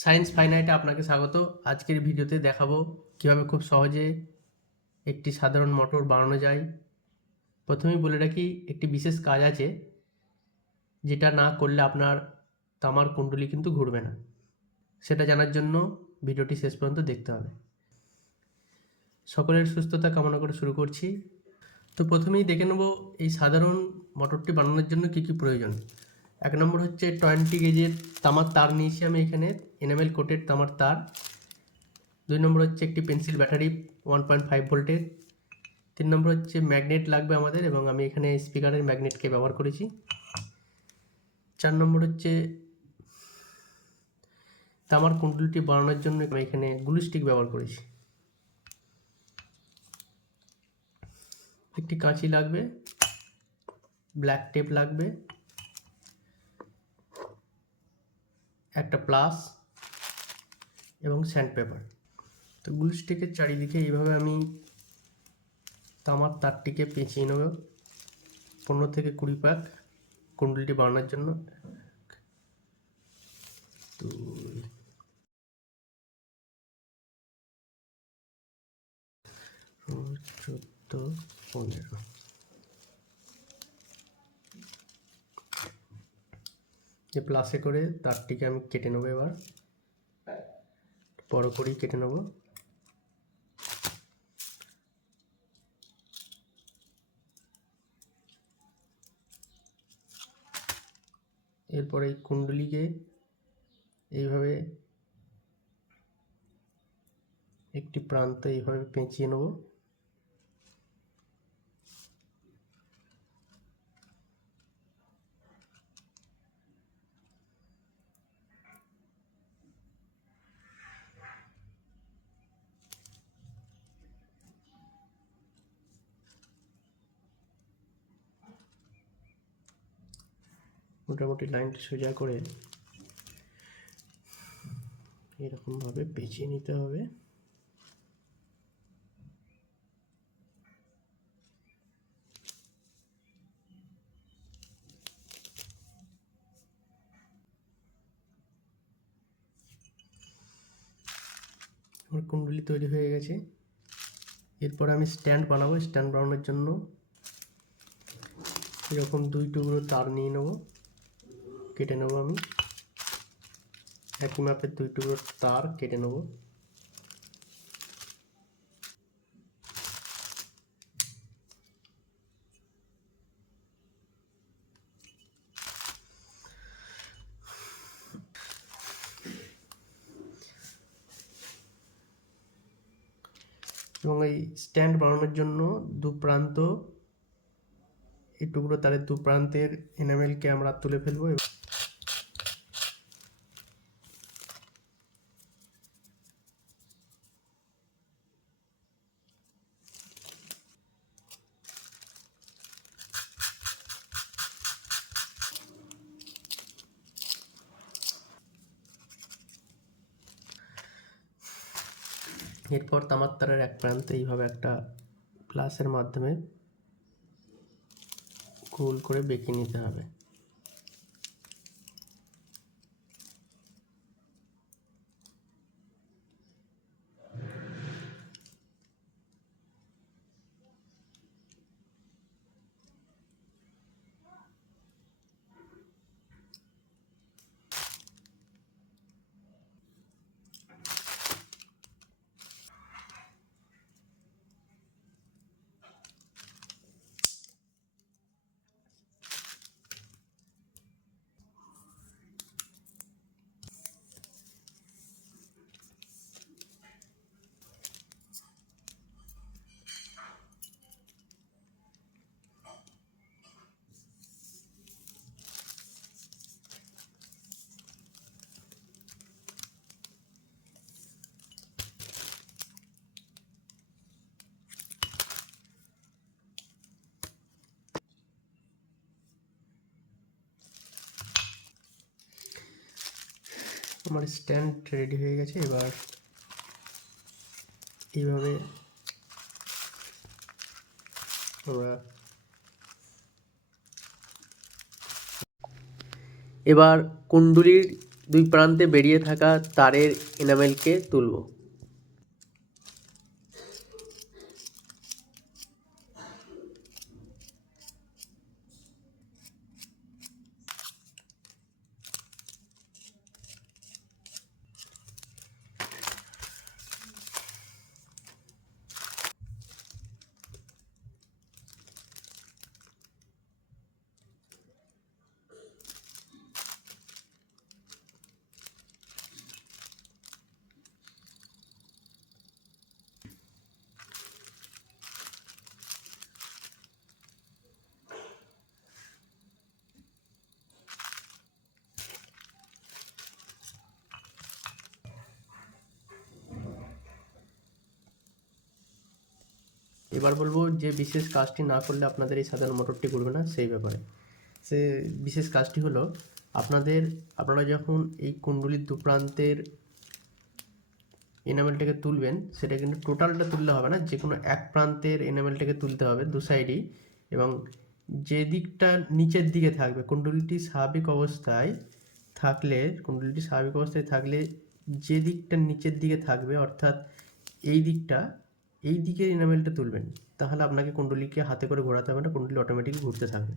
Science ফাইনাইটে আপনাকে স্বাগত। আজকের ভিডিওতে দেখাবো কীভাবে খুব সহজে একটি সাধারণ মোটর বানানো যায়। প্রথমেই বলে রাখি, একটি বিশেষ কাজ আছে যেটা না করলে আপনার তামার কুণ্ডলি কিন্তু ঘুরবে না। সেটা জানার জন্য ভিডিওটি শেষ পর্যন্ত দেখতে হবে। সকলের সুস্থতা কামনা করে শুরু করছি। তো প্রথমেই দেখে নেব, এই সাধারণ মোটরটি বানানোর জন্য কী কী প্রয়োজন। এক নম্বর হচ্ছে টোয়েন্টি গেজের তামার তার নিয়েছি আমি এখানে এনামেল কোটের তামার তার। দুই নম্বর হচ্ছে একটি pencil battery one point five ভোল্টের তিন নম্বর হচ্ছে ম্যাগনেট লাগবে আমাদের এবং আমি এখানে স্পিকারের ম্যাগনেটকে ব্যবহার করেছি। চার নম্বর হচ্ছে তামার কুণ্ডলটি বানানোর জন্য আমি এখানে গ্লু স্টিক ব্যবহার করেছি। একটি কাঁচি লাগবে ব্ল্যাক টেপ লাগবে। একটা প্লাস এবং স্যান্ড পেপার তো গ্লু স্টিকের চারিদিকে এইভাবে আমি তামার তারটিকে পেঁচিয়ে নেব পনেরো থেকে কুড়ি পাক কুণ্ডলটি বানানোর জন্য। তো চোদ্দ, পনেরো। যে প্লাসে করে তারটিকে আমি কেটে নেব এবার। বড় করেই কেটে নেব। এরপরে এই কুণ্ডলিকে এইভাবে একটি প্রান্ত এইভাবে পেঁচিয়ে নেব। মোটামুটি লাইনটা সোজা করে এরকমভাবে পেঁচিয়ে নিতে হবে। আমার কুণ্ডলি তৈরি হয়ে গেছে। এরপর আমি স্ট্যান্ড বানাবো। স্ট্যান্ড বানানোর জন্য এরকম দুই টুকরো তার নিয়ে নেব। কেটে নেব আমি। একই মাপের দুই টুকরো তার কেটে নেব। এবং এই স্ট্যান্ড বানানোর জন্য দু প্রান্ত, এই টুকরো তারের দু প্রান্তের এনামেলকে আমরা তুলে ফেলব। এরপর তামার তারের এক প্রান্তে এইভাবে একটা প্লাসের মাধ্যমে গোল করে বেঁকে নিতে হবে। আমার স্ট্যান্ড রেডি হয়ে গেছে, এবার এইভাবে আমরা এবার কুণ্ডুলির দুই প্রান্তে বেরিয়ে থাকা তারের এনামেলকে তুলব। এবার বলব যে বিশেষ কাজটি না করলে আপনাদের এই সাধারণ মোটরটি ঘুরবে না, সেই ব্যাপারে। সে বিশেষ কাজটি হলো আপনাদের, আপনারা যখন এই কুণ্ডলির দু প্রান্তের এনামেলটাকে তুলবেন, সেটা কিন্তু টোটালটা তুললে হবে না যে কোনো এক প্রান্তের এনামেলটাকে তুলতে হবে দু সাইডই এবং যে দিকটা নিচের দিকে থাকবে, কুণ্ডলিটি স্বাভাবিক অবস্থায় থাকলে, কুণ্ডলিটি স্বাভাবিক অবস্থায় থাকলে যে দিকটা নিচের দিকে থাকবে, অর্থাৎ এই দিকটা এই দিকের এনামেলটা তুলবেন, তাহলে আপনাকে কুণ্ডলিকে হাতে করে ঘোরাতে হবে না, কুণ্ডলী অটোমেটিক ঘুরতে থাকবে।